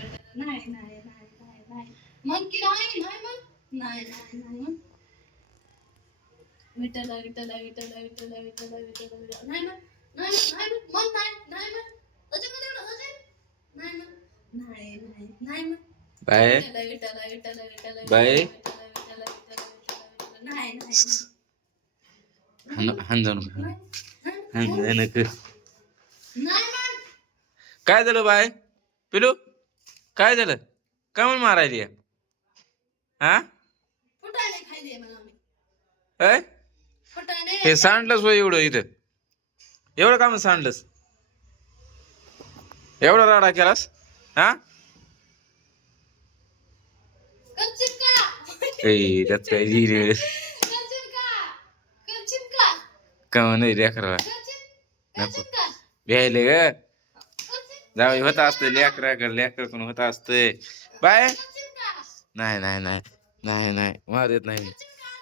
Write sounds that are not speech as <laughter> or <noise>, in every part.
नाही नाही नाही नाही नाही मग की नाही नाही मग नाही नाही नाही मग विठ्ठल विठ्ठल नाही मग नाही मग नाही मग मग नाही नाही मग अजून कधी एवढं अजून नाही मग नाही नाही नाही मग बाय विठ्ठल विठ्ठल विठ्ठल विठ्ठल बाय. विठ्ठल विठ्ठल विठ्ठल विठ्ठल नाही नाही हान हान जाऊ नका नाही हान जाऊ नका नाही मग काय झालं बाय पिलू काय झालं? का म्हणून मारायली हा? फुटाणे खायले मग आम्ही. अय फुटाणे हे सांडलंच होय एवढं इथं. एवढं का म्हणून सांडलंस? एवढा राडा केलास? हा? करशील का? ए त्यात काय जिरे करशील का? करशील का? का नाही लेकरा करशील? करशील का? भ्यायले ग. जाऊ होत असतं लेकरा लेकर कोण होत असतंय. बाय. नाही नाही नाही नाही नाही. मार येत नाही.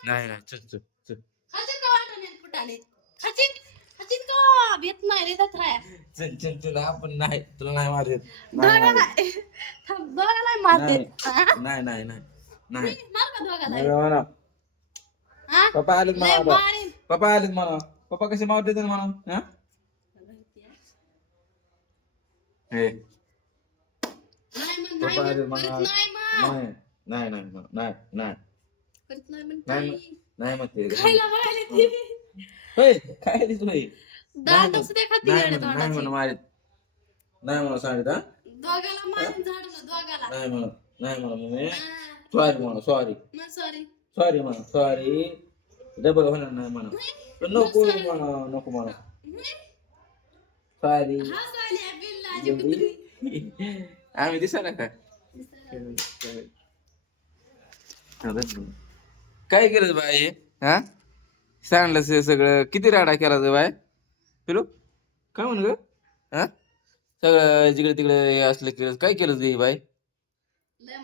नाही नाही. चल चल चल. खाशील का वाटाणे फुटाणे खाशील खाशील का? भेट नाही रे जात राया चल चल चल. आपण नाही तुला नाही मार दोघा नाही. थांब, <laughs> दोघा नाही नाही. नाही नाही नाही नाही. मार का दोघा नाही? नाही म्हणा? पप्पा आलेत म्हणा. पप्पा आलेत म्हणा पप्पा कसे मारते म्हणा हा हे नाही नाही नाही. नाही नाही म्हणते काय नाही असू दे खाती नाही येडे म्हणा नाही तोंडाची. म्हणा मारित नाही म्हणा सांगितलं? दोघाला मारीन झाडून दोघाला. नाही म्हणा नाही म्हणा मम्मी हा. सॉरी म्हणा सॉरी सॉरी सॉरी म्हणा सॉरी डबल होणार नाही म्हणा पण नको म्हणा नको म्हणा सॉरी हा सॉरी बिल्लाची कुत्री आम्ही दिसा का काय केलं बाय हे? हा सांगलं हे सगळं किती राडा केला तर बाय पिलो काय म्हण ग हा सगळं जिकडे तिकडे हे असलं केलं काय केलं ते बाय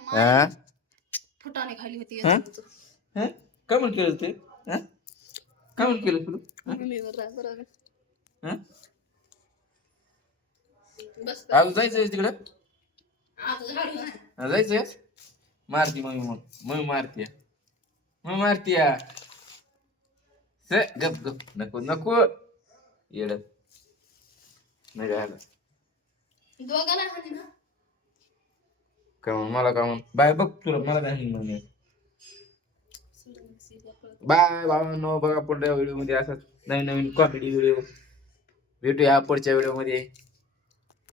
हा. फुटाणे खाली होती हा? हा? काय म्हण केलं ते हा काय म्हण केलं पिलो आज जायचंय तिकडं? जायचंय मारती मम्मी मग. मम्मी मारतीय मम्मी मारतीया से गप गप. नको नको. येड. नाही राहिलं. दोघाला हानी ना? का म्हणून मला का म्हणून बाय बघ तुला मला काय म्हणे बाय भावांनो बघा पुढल्या व्हिडिओमध्ये असंच नवीन नवीन कॉमेडी व्हिडिओ भेटूया पुढच्या व्हिडिओमध्ये.